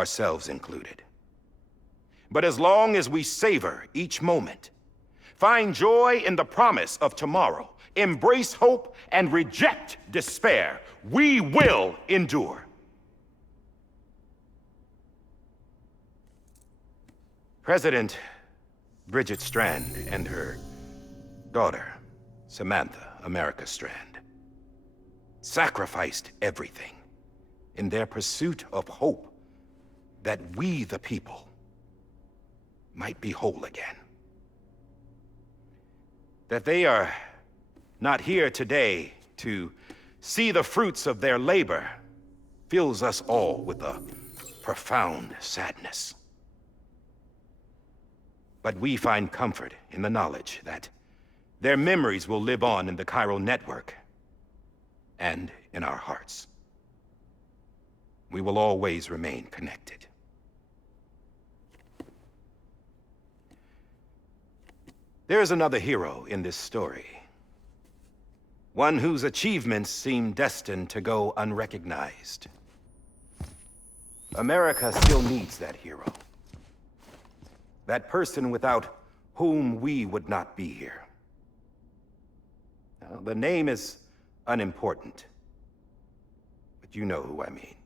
ourselves included. But as long as we savor each moment, find joy in the promise of tomorrow, embrace hope, and reject despair, we will endure. President Bridget Strand and her daughter, Samantha America Strand, sacrificed everything in their pursuit of hope that we, the people, might be whole again. That they are not here today to see the fruits of their labor fills us all with a profound sadness. But we find comfort in the knowledge that their memories will live on in the chiral network and in our hearts. We will always remain connected. There is another hero in this story. One whose achievements seem destined to go unrecognized. America still needs that hero. That person without whom we would not be here. Now, the name is unimportant, but you know who I mean.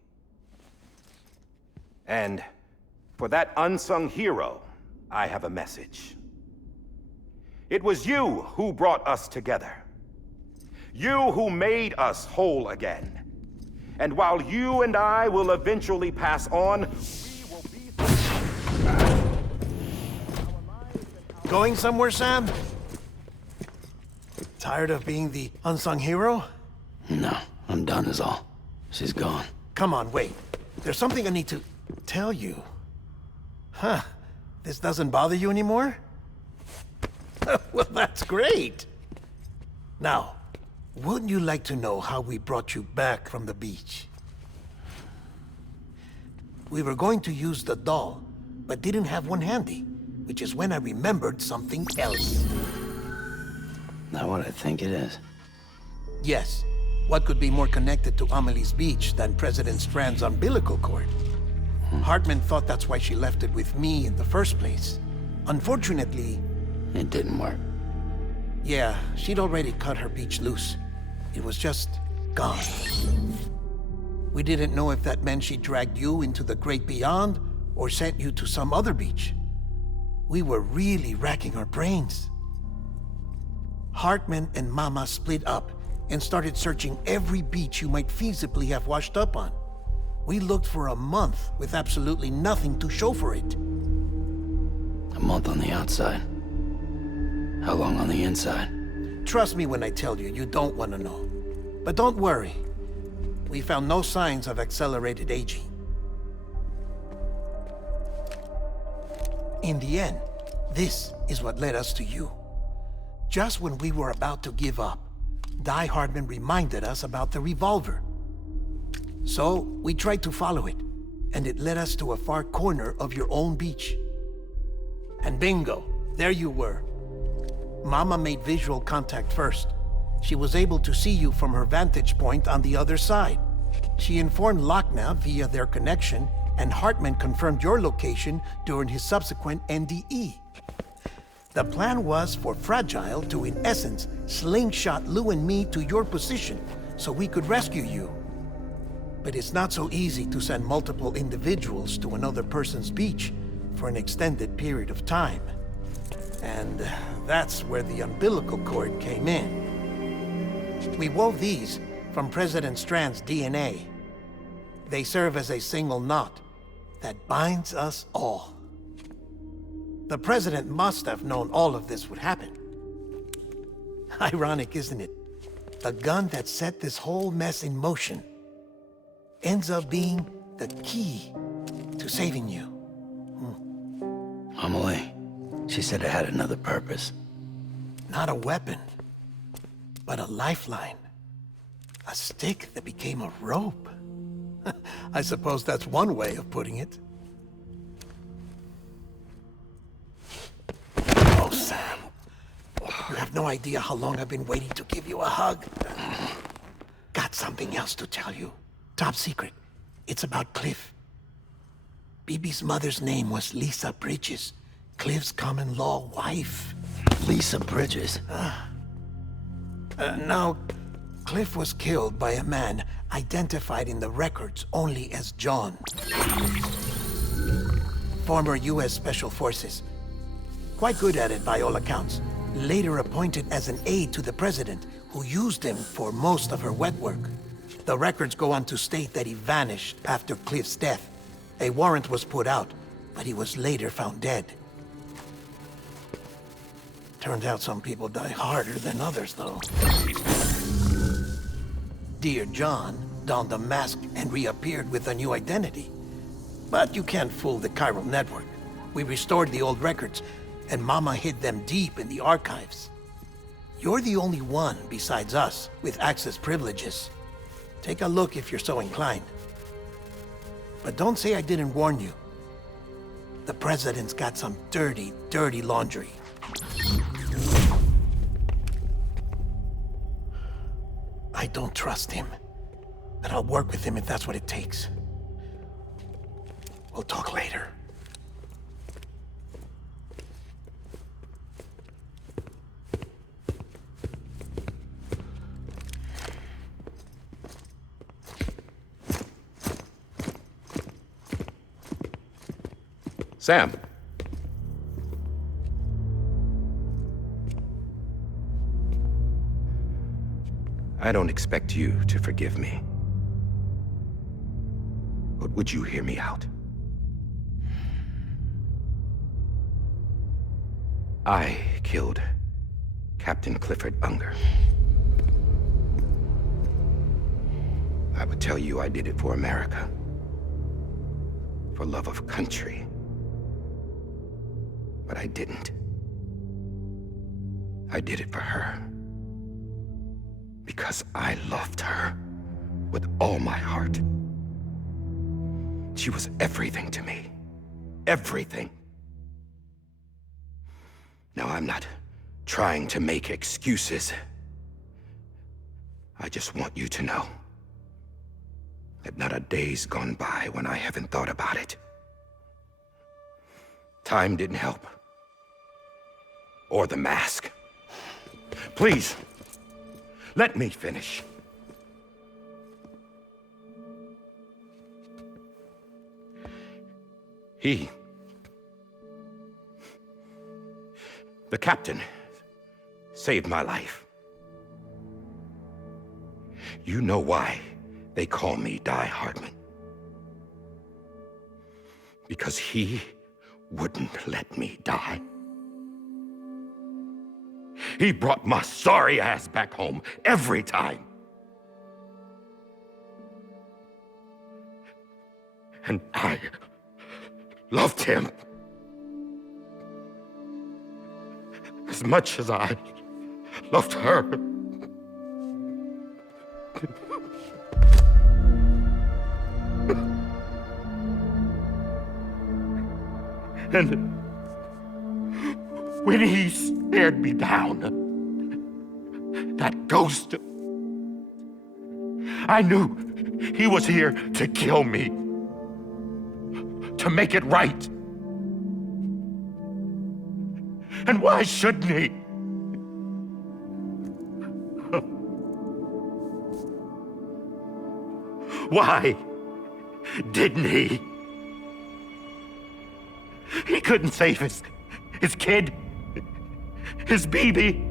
And for that unsung hero, I have a message. It was you who brought us together. You who made us whole again. And while you and I will eventually pass on, we will be... Going somewhere, Sam? Tired of being the unsung hero? No, I'm done is all. She's gone. Come on, wait. There's something I need to tell you. Huh. This doesn't bother you anymore? Well, that's great. Now, wouldn't you like to know how we brought you back from the beach? We were going to use the doll, but didn't have one handy, which is when I remembered something else. Not what I think it is. Yes. What could be more connected to Amelie's beach than President Strand's umbilical cord? Hartman thought that's why she left it with me in the first place. Unfortunately... It didn't work. Yeah, she'd already cut her beach loose. It was just gone. We didn't know if that meant she dragged you into the great beyond or sent you to some other beach. We were really racking our brains. Hartman and Mama split up and started searching every beach you might feasibly have washed up on. We looked for a month with absolutely nothing to show for it. A month on the outside. How long on the inside? Trust me when I tell you, you don't want to know. But don't worry. We found no signs of accelerated aging. In the end, this is what led us to you. Just when we were about to give up, Die Hardman reminded us about the revolver. So, we tried to follow it, and it led us to a far corner of your own beach. And bingo, there you were. Mama made visual contact first. She was able to see you from her vantage point on the other side. She informed Lochna via their connection, and Hartman confirmed your location during his subsequent NDE. The plan was for Fragile to, in essence, slingshot Lou and me to your position so we could rescue you. But it's not so easy to send multiple individuals to another person's beach for an extended period of time. And that's where the umbilical cord came in. We wove these from President Strand's DNA. They serve as a single knot that binds us all. The President must have known all of this would happen. Ironic, isn't it? The gun that set this whole mess in motion ends up being the key to saving you. Amelie, she said it had another purpose. Not a weapon, but a lifeline. A stick that became a rope. I suppose that's one way of putting it. Oh, Sam. You have no idea how long I've been waiting to give you a hug. Got something else to tell you. Top secret. It's about Cliff. Bibi's mother's name was Lisa Bridges, Cliff's common-law wife. Lisa Bridges. Now, Cliff was killed by a man identified in the records only as John. Former U.S. Special Forces. Quite good at it by all accounts. Later appointed as an aide to the president, who used him for most of her wet work. The records go on to state that he vanished after Cliff's death. A warrant was put out, but he was later found dead. Turns out some people die harder than others, though. Dear John donned a mask and reappeared with a new identity. But you can't fool the chiral network. We restored the old records, and Mama hid them deep in the archives. You're the only one besides us with access privileges. Take a look if you're so inclined. But don't say I didn't warn you. The president's got some dirty, dirty laundry. I don't trust him, but I'll work with him if that's what it takes. We'll talk later. Sam. I don't expect you to forgive me. But would you hear me out? I killed Captain Clifford Unger. I would tell you I did it for America. For love of country. But I didn't. I did it for her. Because I loved her with all my heart. She was everything to me. Everything. Now, I'm not trying to make excuses. I just want you to know that not a day's gone by when I haven't thought about it. Time didn't help. Or the mask. Please, let me finish. The captain, saved my life. You know why they call me Die Hardman. Because he wouldn't let me die. He brought my sorry ass back home every time. And I loved him as much as I loved her. And when he stared me down, that ghost, I knew he was here to kill me, to make it right. And why shouldn't he? Why didn't he? He couldn't save his kid, his baby.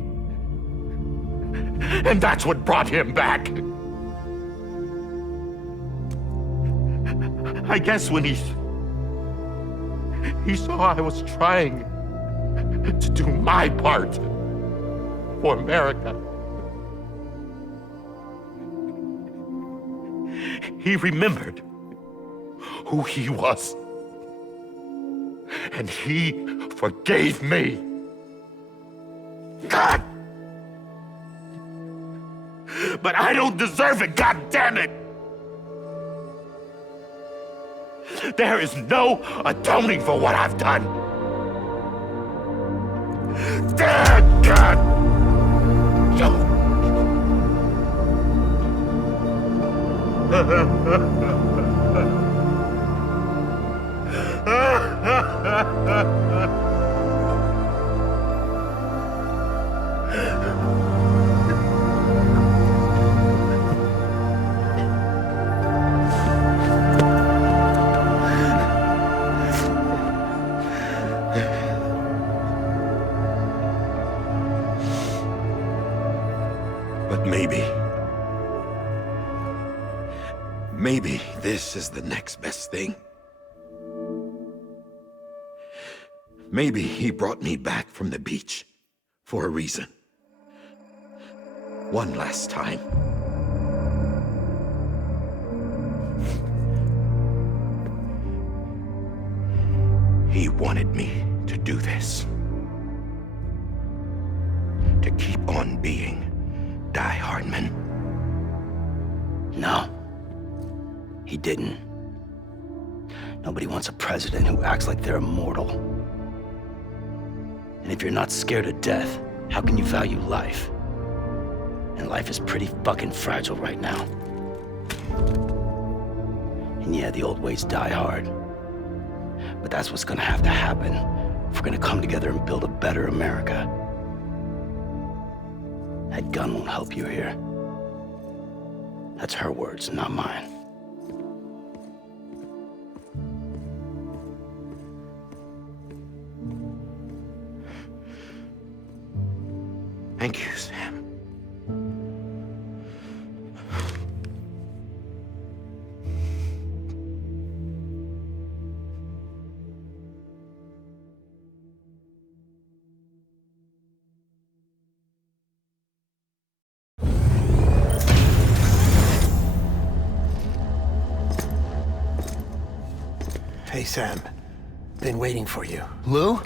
And that's what brought him back. I guess when he saw I was trying to do my part for America, he remembered who he was. And he forgave me. God! But I don't deserve it, God damn it! There is no atoning for what I've done. Dad, God! But maybe this is the next best thing. Maybe he brought me back from the beach for a reason. One last time. He wanted me to do this. To keep on being Die Hardman. No. He didn't. Nobody wants a president who acts like they're immortal. And if you're not scared of death, how can you value life? And life is pretty fucking fragile right now. And yeah, the old ways die hard. But that's what's gonna have to happen if we're gonna come together and build a better America. That gun won't help you here. That's her words, not mine. Thank you, Sam. Hey, Sam. Been waiting for you. Lou?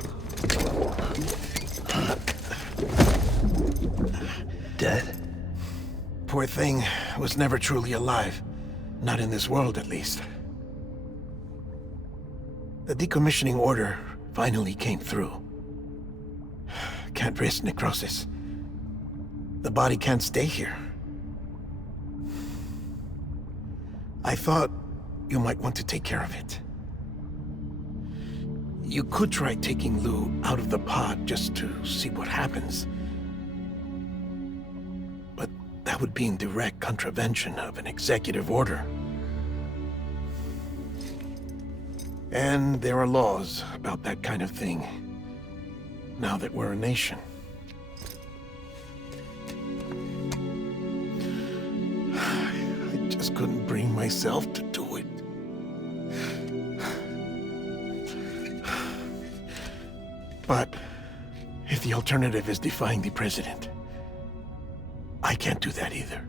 Dead? Poor thing was never truly alive. Not in this world, at least. The decommissioning order finally came through. Can't risk necrosis. The body can't stay here. I thought you might want to take care of it. You could try taking Lou out of the pod just to see what happens. But that would be in direct contravention of an executive order. And there are laws about that kind of thing, now that we're a nation. I just couldn't bring myself to do it. But if the alternative is defying the president, I can't do that either.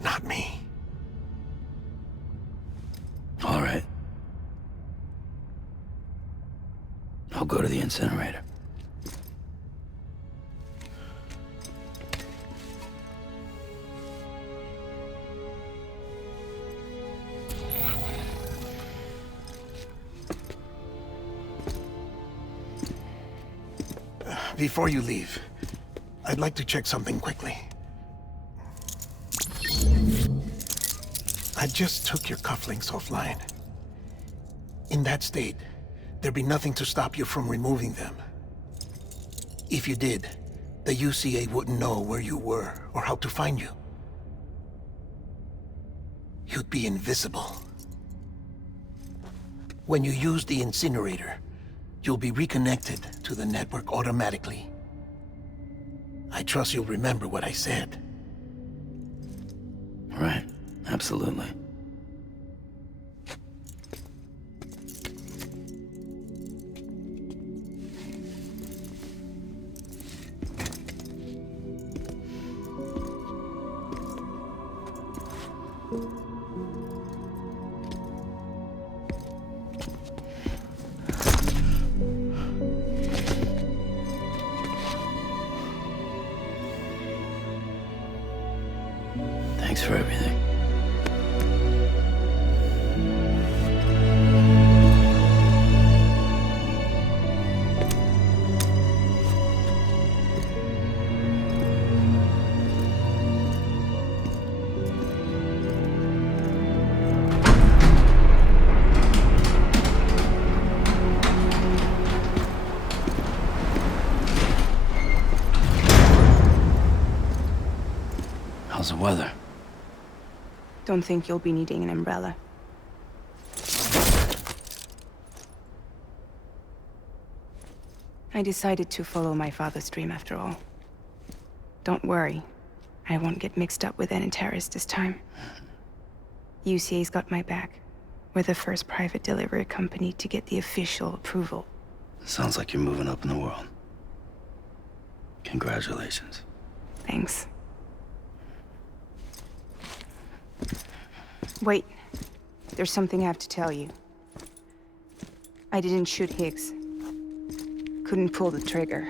Not me. All right. I'll go to the incinerator. Before you leave, I'd like to check something quickly. I just took your cufflinks offline. In that state, there'd be nothing to stop you from removing them. If you did, the UCA wouldn't know where you were or how to find you. You'd be invisible. When you use the incinerator, you'll be reconnected to the network automatically. I trust you'll remember what I said. Right. Absolutely. Thanks for everything. weather. Don't think you'll be needing an umbrella. I decided to follow my father's dream after all. Don't worry. I won't get mixed up with any terrorists this time. UCA's got my back. We're the first private delivery company to get the official approval. Sounds like you're moving up in the world. Congratulations. Thanks. Wait. There's something I have to tell you. I didn't shoot Higgs. Couldn't pull the trigger.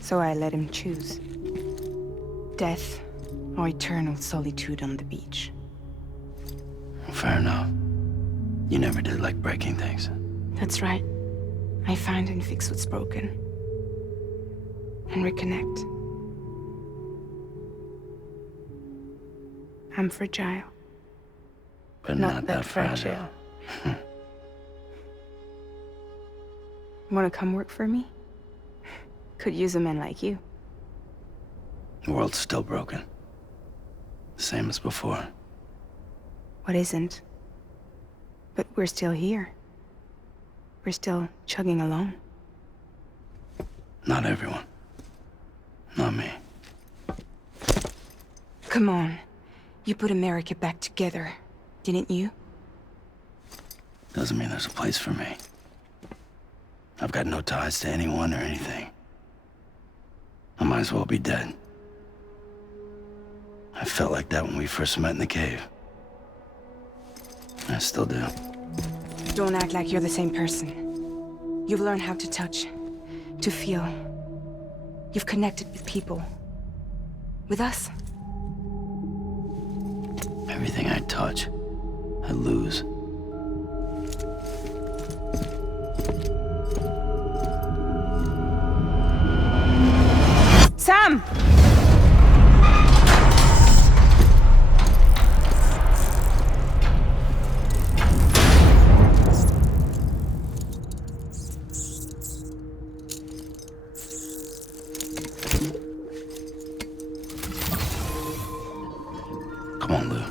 So I let him choose. Death or eternal solitude on the beach. Fair enough. You never did like breaking things. That's right. I find and fix what's broken. And reconnect. I'm fragile. But not that fragile. Wanna come work for me? Could use a man like you. The world's still broken. Same as before. What isn't? But we're still here. We're still chugging along. Not everyone. Not me. Come on. You put America back together, didn't you? Doesn't mean there's a place for me. I've got no ties to anyone or anything. I might as well be dead. I felt like that when we first met in the cave. I still do. Don't act like you're the same person. You've learned how to touch, to feel. You've connected with people. With us. Everything I touch, I lose. Sam! Come on, Lou.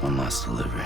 One last delivery.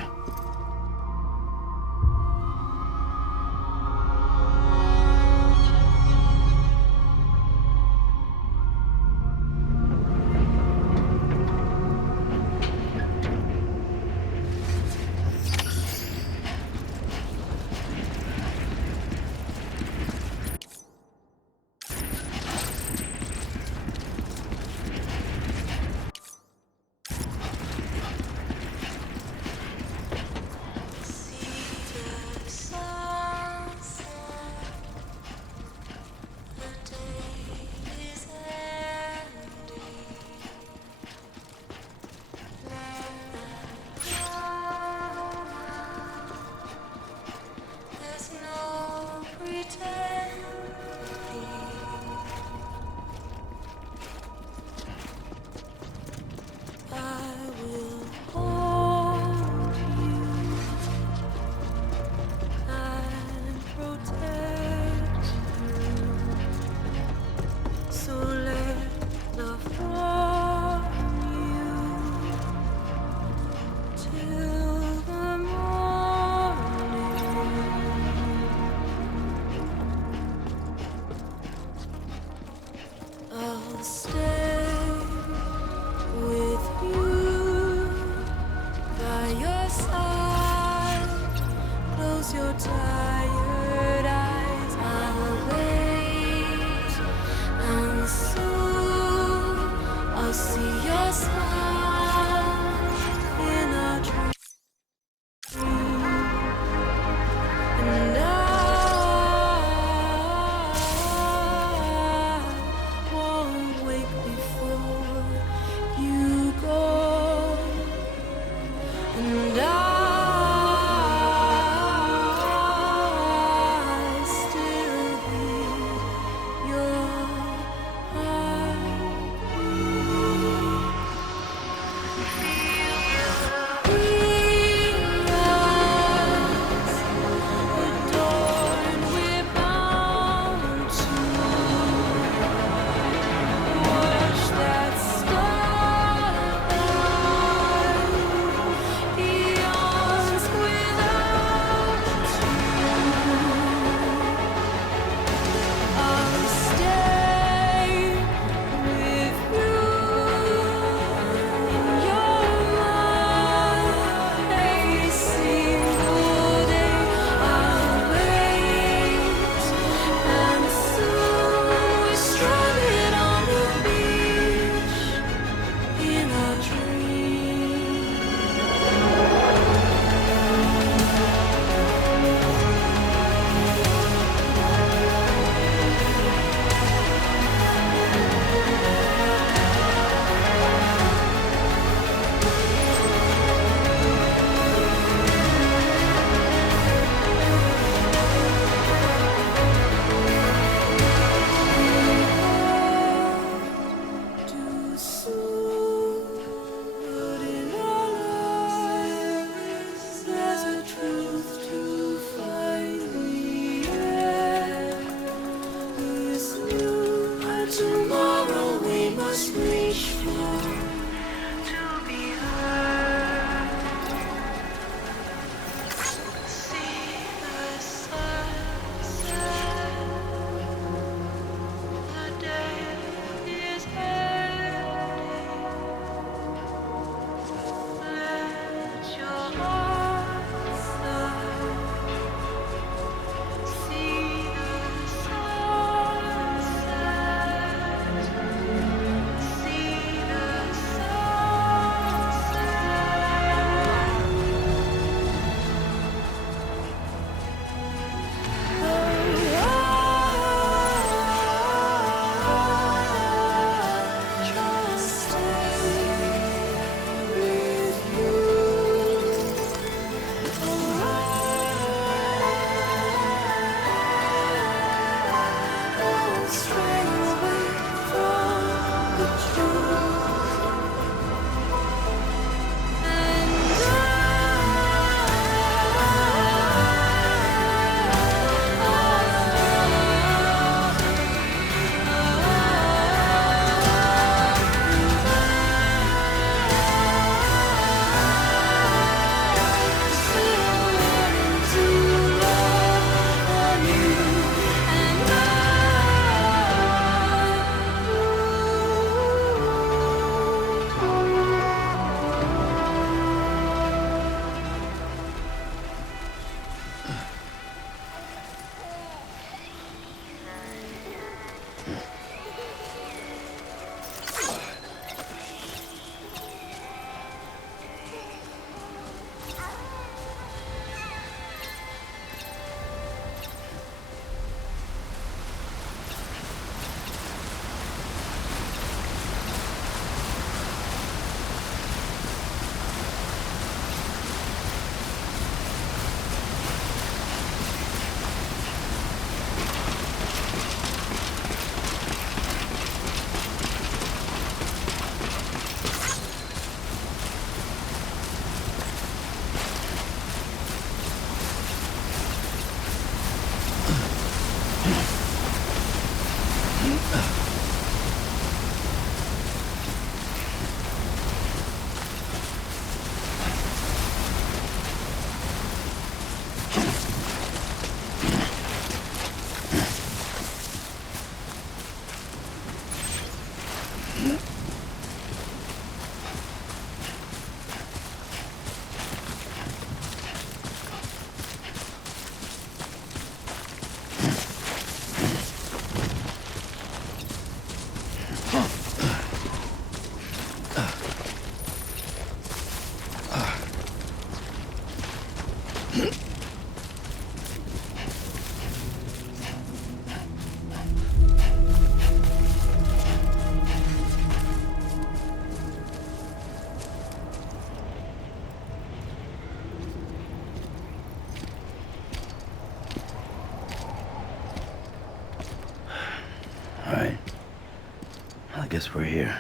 guess we're here.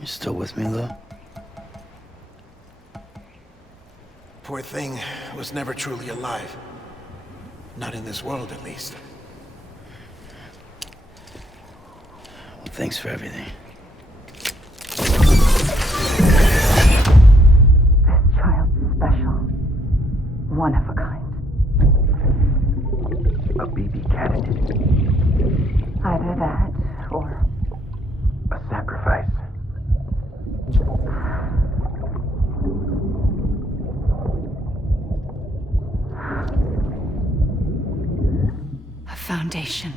You still with me, Lou? Poor thing was never truly alive. Not in this world, at least. Well, thanks for everything. Child's special. One of a kind. A BB candidate. Either that, or A sacrifice. a foundation.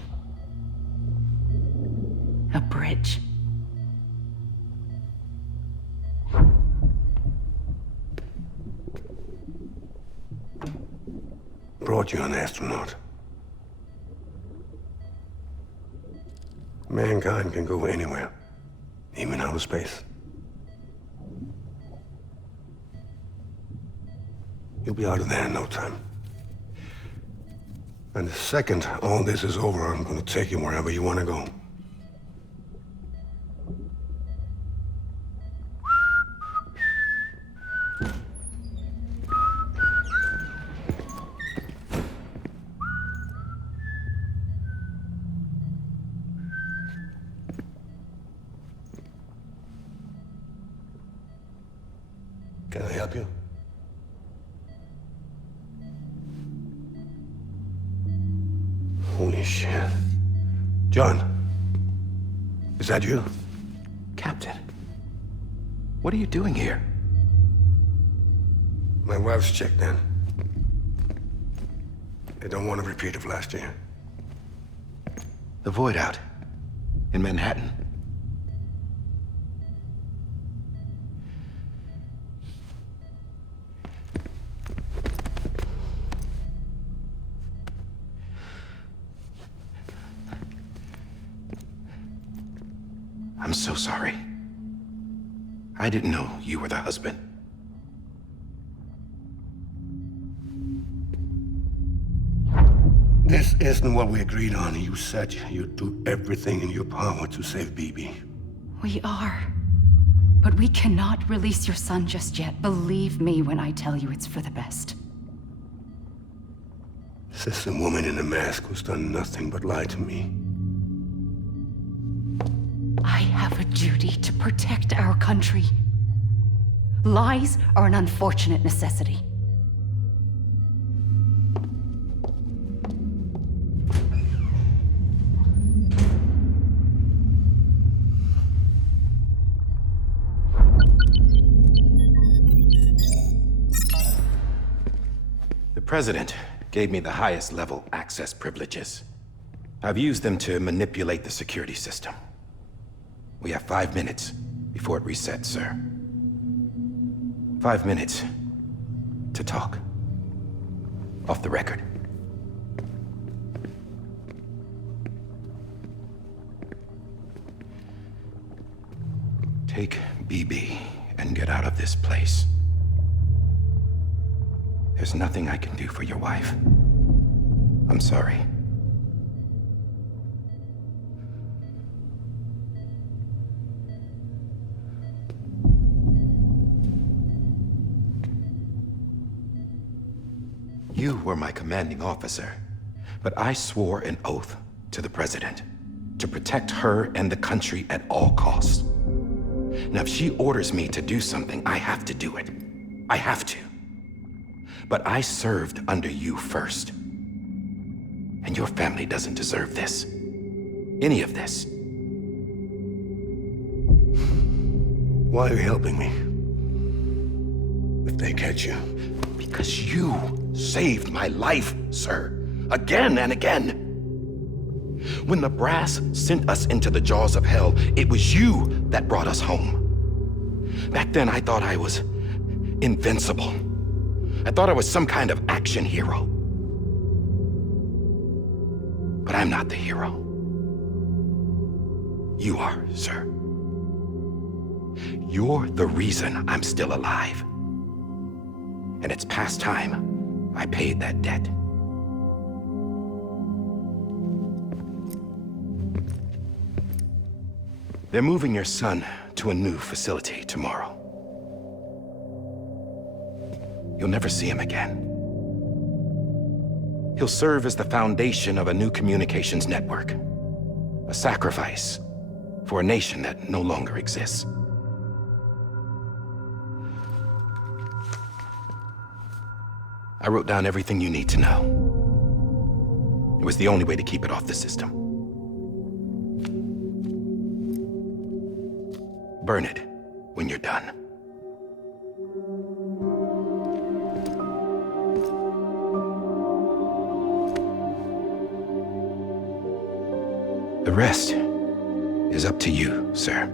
A bridge. Brought you an astronaut. Mankind can go anywhere, even outer space. You'll be out of there in no time. And the second all this is over, I'm gonna take you wherever you wanna go. Can I help you? Holy shit. John, is that you? Captain, what are you doing here? My wife's checked in. They don't want a repeat of last year. The Void out in Manhattan. I'm so sorry. I didn't know you were the husband. This isn't what we agreed on. You said you'd do everything in your power to save BB. We are. But we cannot release your son just yet. Believe me when I tell you it's for the best. This is a woman in a mask who's done nothing but lie to me. I have a duty to protect our country. Lies are an unfortunate necessity. The President gave me the highest level access privileges. I've used them to manipulate the security system. We have 5 minutes before it resets, sir. 5 minutes to talk. Off the record. Take BB and get out of this place. There's nothing I can do for your wife. I'm sorry. You were my commanding officer, but I swore an oath to the President to protect her and the country at all costs. Now, if she orders me to do something, I have to do it. I have to. But I served under you first. And your family doesn't deserve this. Any of this. Why are you helping me? If they catch you. Because you saved my life, sir. Again and again. When the brass sent us into the jaws of hell, it was you that brought us home. Back then, I thought I was invincible. I thought I was some kind of action hero. But I'm not the hero. You are, sir. You're the reason I'm still alive. And it's past time I paid that debt. They're moving your son to a new facility tomorrow. You'll never see him again. He'll serve as the foundation of a new communications network. A sacrifice for a nation that no longer exists. I wrote down everything you need to know. It was the only way to keep it off the system. Burn it when you're done. The rest is up to you, sir.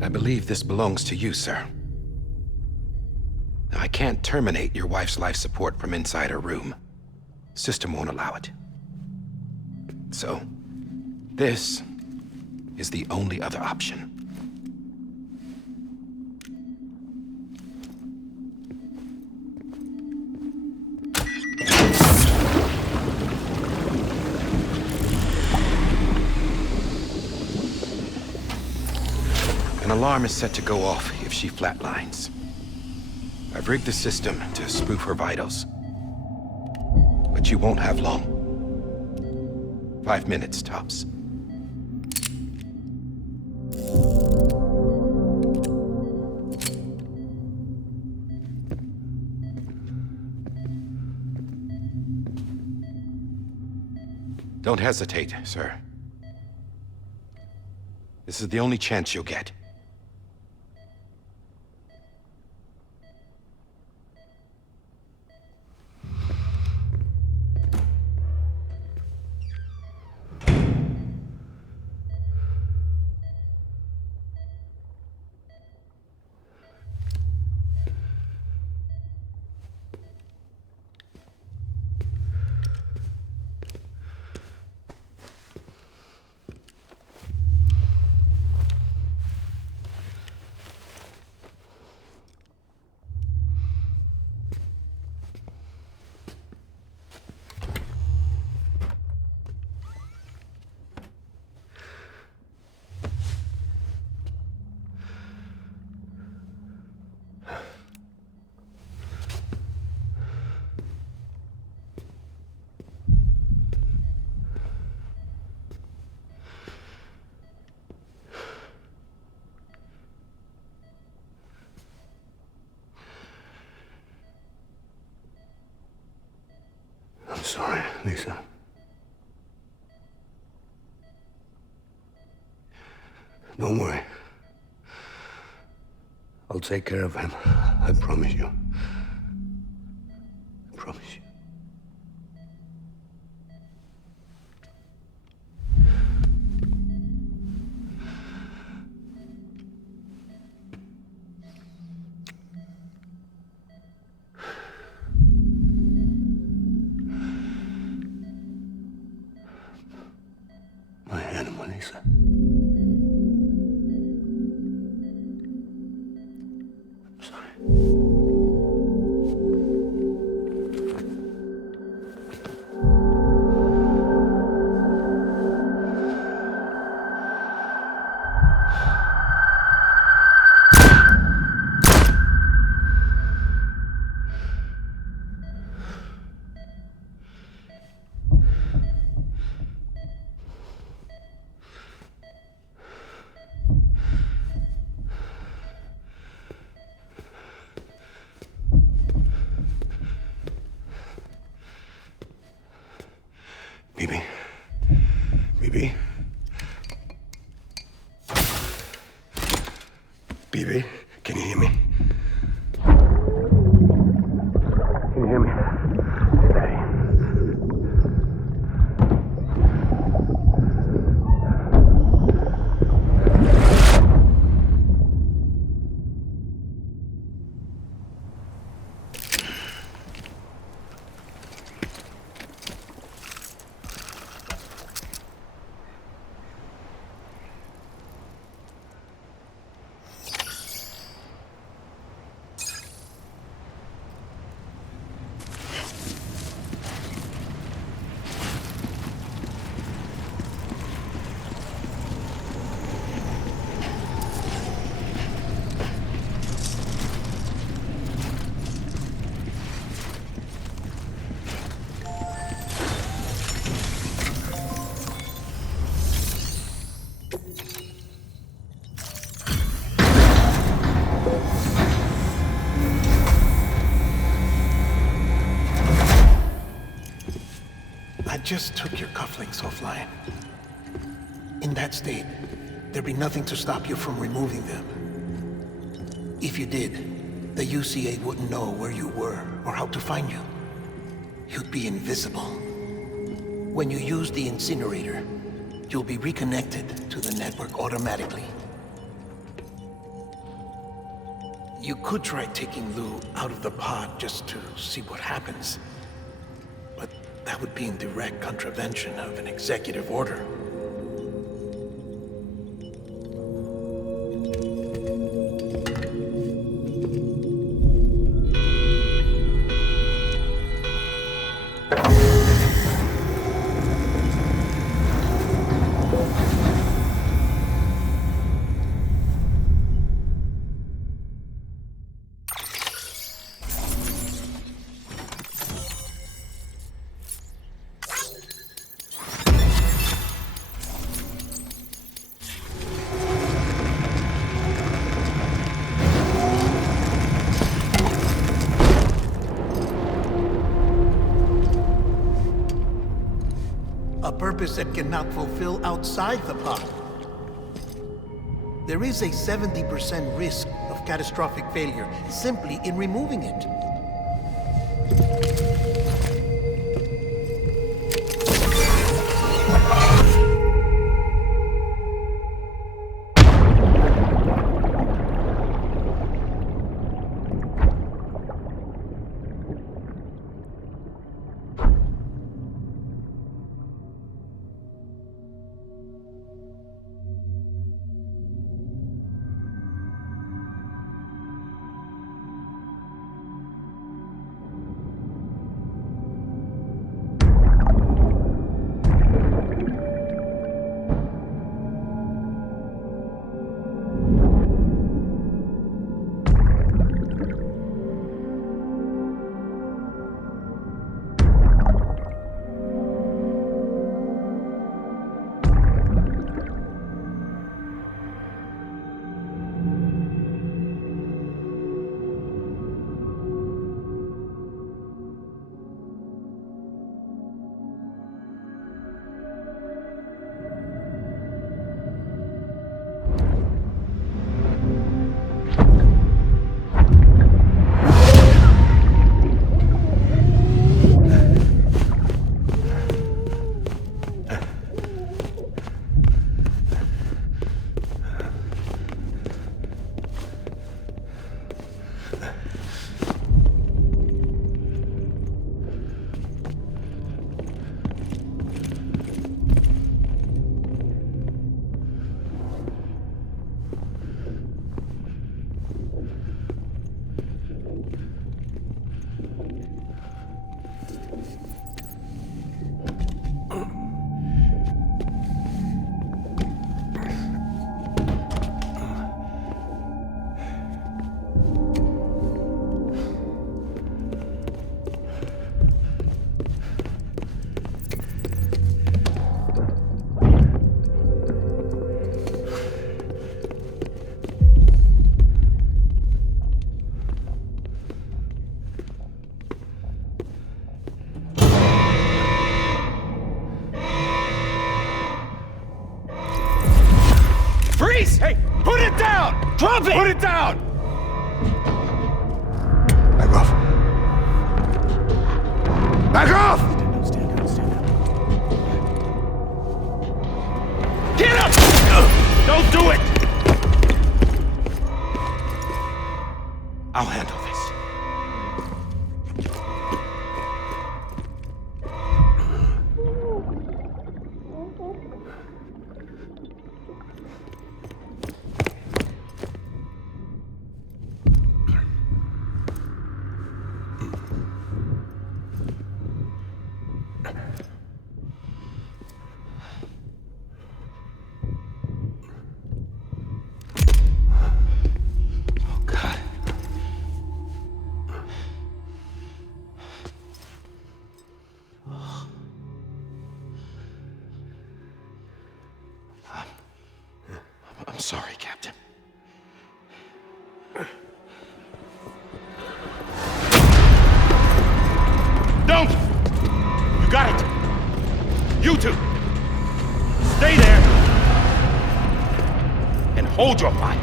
I believe this belongs to you, sir. I can't terminate your wife's life support from inside her room. System won't allow it. So, this is the only other option. An alarm is set to go off if she flatlines. I've rigged the system to spoof her vitals. But you won't have long. 5 minutes, tops. Don't hesitate, sir. This is the only chance you'll get. I'm sorry, Lisa. Don't worry. I'll take care of him. I promise you. I promise you. My animal, Lisa. I'm sorry. Bibi. Bibi. Bibi, can you hear me? Can you hear me? Steady. just took your cufflinks offline. In that state, there'd be nothing to stop you from removing them. If you did, the UCA wouldn't know where you were or how to find you. You'd be invisible. When you use the incinerator, you'll be reconnected to the network automatically. You could try taking Lou out of the pod just to see what happens. But that would be in direct contravention of an executive order. A purpose that cannot fulfill outside the pod. There is a 70% risk of catastrophic failure simply in removing it. Hey, put it down! Drop it! Put it down! Back off. Back off! Stand up. Get up! Don't do it! I'll handle this. I'm sorry, Captain. Don't! You got it! Hold your fire.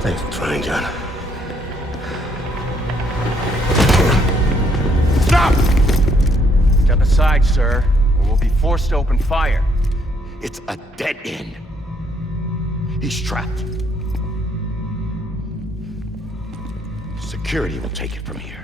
Thanks for trying, John. Stop! Step aside, sir, or we'll be forced to open fire. It's a dead end. He's trapped. Security will take it from here.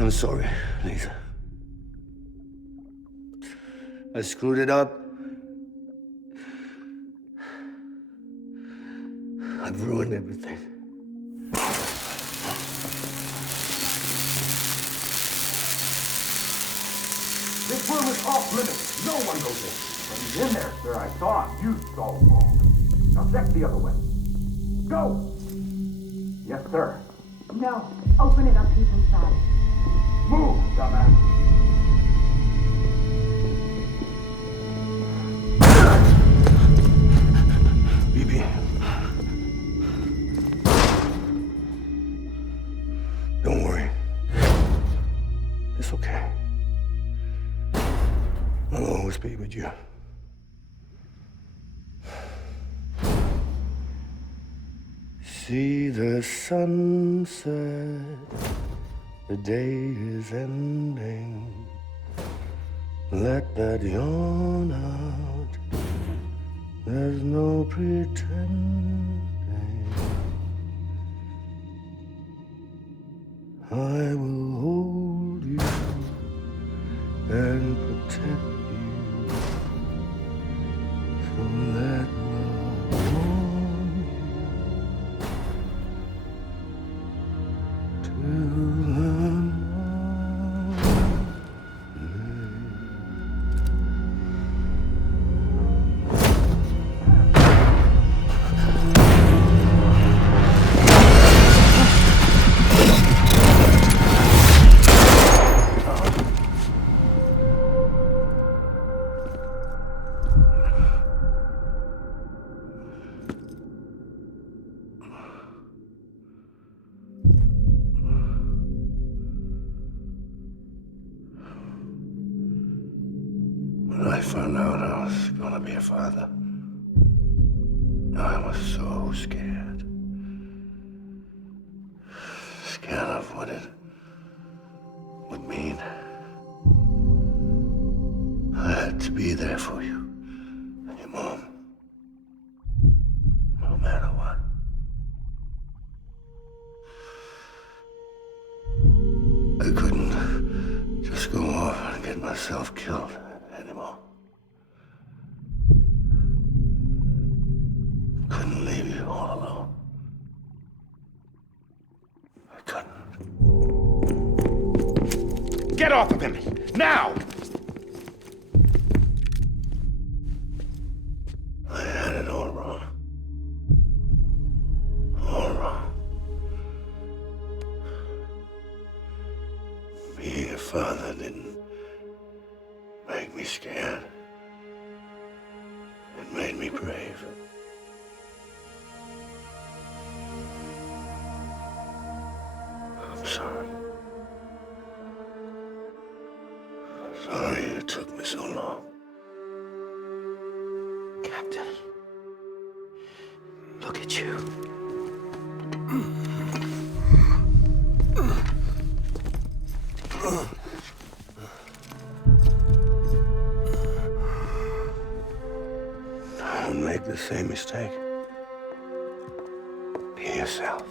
I'm sorry, Lisa. I screwed it up. I've ruined everything. This room is off limits. No one goes in. But he's in there, sir. I saw him. You saw him wrong. Now check the other way. Go! Yes, sir. No. Open it up. He's inside. Move, dumbass. BB. Don't worry. It's okay. I'll always be with you. See the sunset. The day is ending. Let that yawn out. There's no pretending. I will hold you and protect you. So let love warm you till the When I found out I was gonna be a father, I was so scared. Scared of what it would mean. I had to be there for you and your mom, no matter what. I couldn't just go off and get myself killed anymore. you all alone. I couldn't. Get off of him! Now! I had it all wrong. All wrong. Being a father didn't make me scared. It made me brave. I'm sorry. Sorry it took me so long. Captain, look at you. Don't make the same mistake. Be yourself.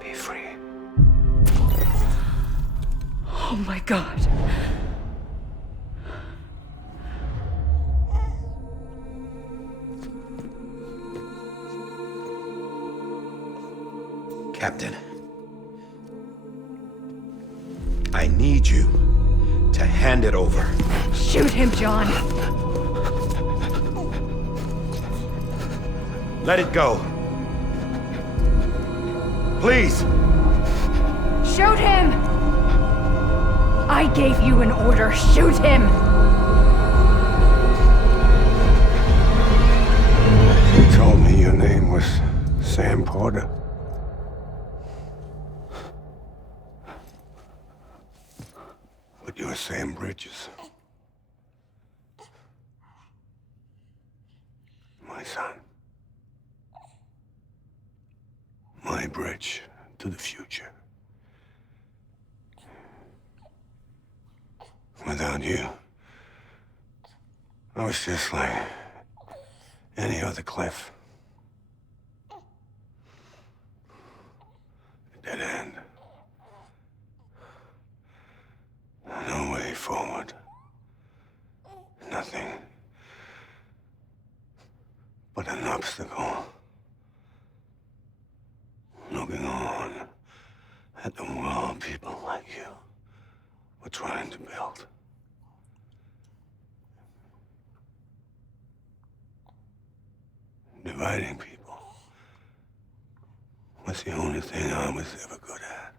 Be free. Oh my God. Captain, I need you to hand it over. Shoot him, John. Let it go. Please! Shoot him! I gave you an order. Shoot him! You told me your name was Sam Porter. But you're Sam Bridges. My son. My bridge to the future. Without you, I was just like any other Cliff. A dead end. No way forward. Nothing but an obstacle. Looking on at the world people like you were trying to build. Dividing people was the only thing I was ever good at.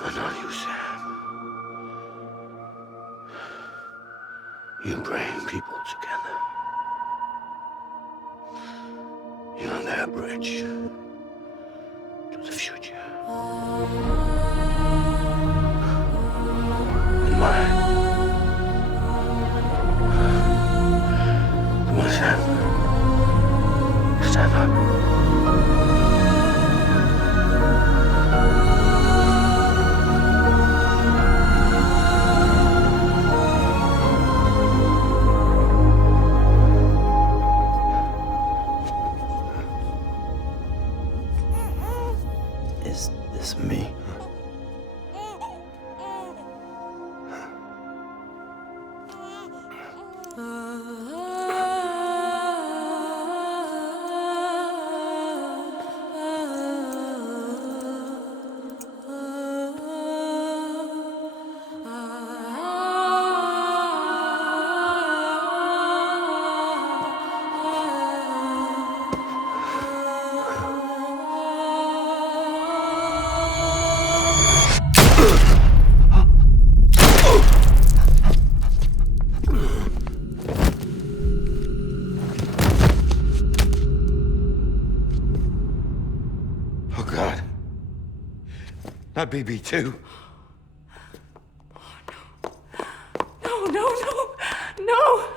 But not you, Sam. You bring people together. You're their bridge to the future. And mine. Come on, Sam. Stand up. Is this me? Oh, God. Not BB2. No, no, no, no!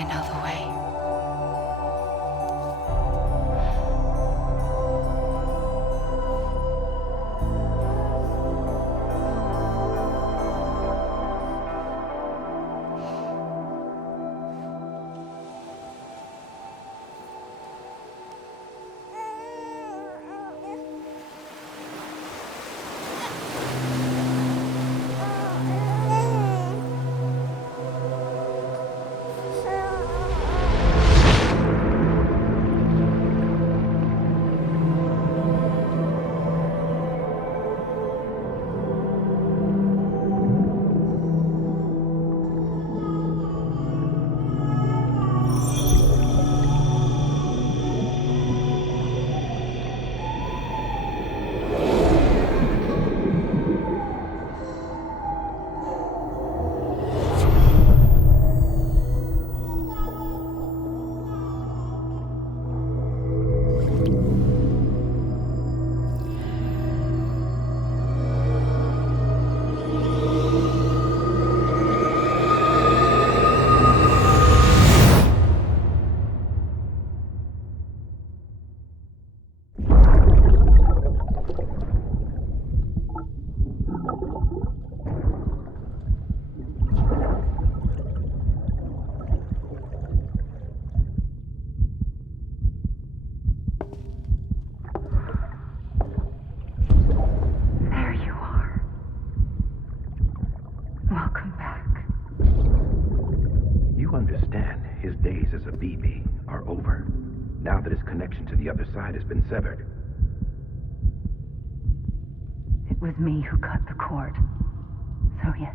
I know the way. There you are. Welcome back. You understand his days as a BB are over, now that his connection to the other side has been severed. It was me who cut the cord. So yes.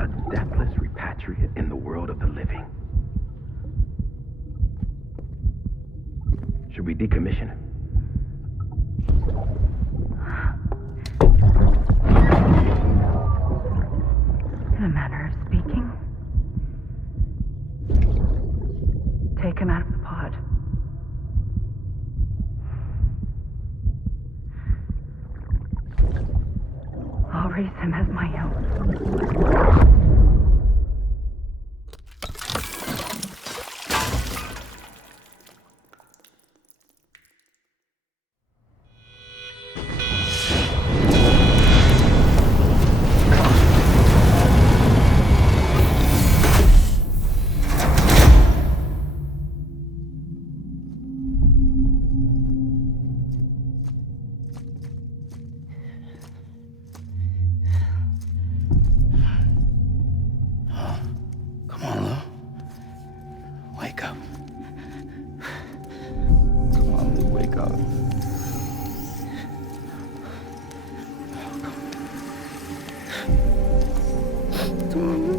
A deathless repatriate in the world of the living. Should we decommission him? In a manner of speaking. Take him out of the pod. I'll raise him as my own. Come on, Lou. Wake up. Come on, Lou, wake up. Come on, Lou.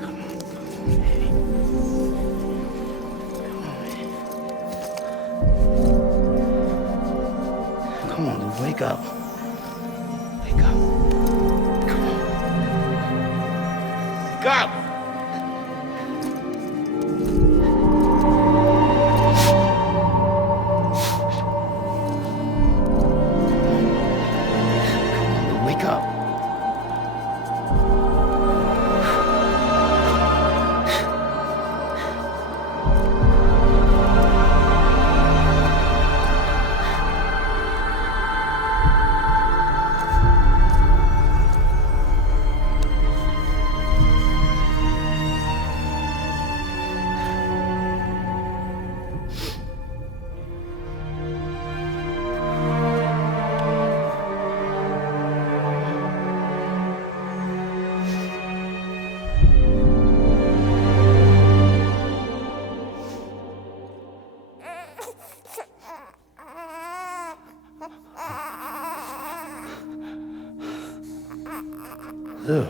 Come on, baby. Come on, Lou, wake up. Wake up. Come on. Wake up! Wake up. Lou.